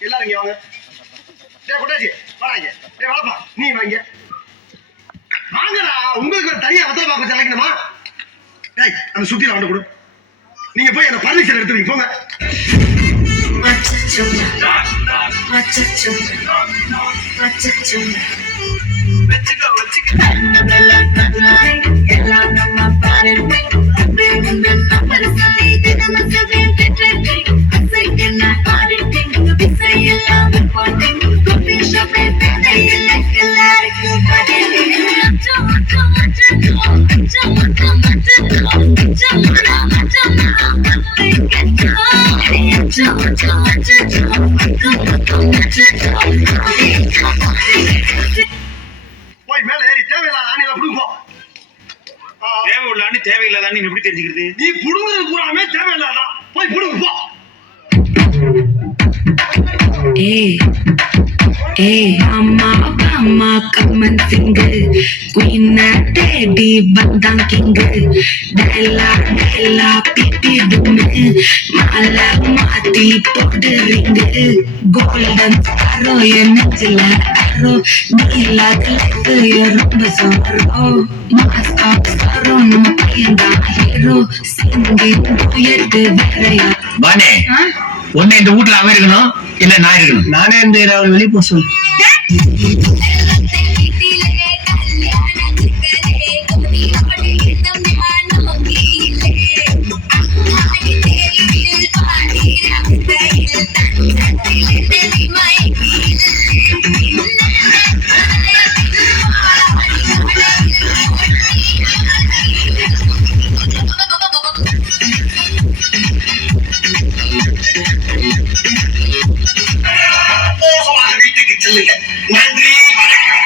எல்லாரும் இங்க வாங்க. கொட்டாச்சி வாங்க. வளப்பா நீ வாங்க. வாங்கடா, உங்களுக்கு தனியா வத்தல் பாக்க செலக்கணுமா? அந்த சுத்தியில வந்து கொடு. நீங்க போய் அந்த பர்மிஷன் எடுத்துவீங்க போங்க. போய் மேல ஏறி தேவையில்லாத ஆணில புடுங்கோ. தேவையில்லான்னு தேவையில்லாதான்னு எப்படி தெரிஞ்சுக்கிறது? நீ புடுங்குறது பூராமே தேவையில்லாதான். போய் புடுங்க போ. Mama, come and sing. Queen Teddy, Bandang King. Della, pipi dume. Mala, mati, powdering. Golden sparrow, Angela arrow. Dilla, rumba sorrow. Mask of sorrow, no payanda hero. Singing, weird, veraya. Bane, ஒன்னு இந்த வீட்டுல அவன் இருக்கணும், இல்ல நான் இருக்கணும். நானே இந்த வெளியே போக சொல்லு. வீட்டுக்கு செல்லுங்க. நன்றி, வணக்கம்.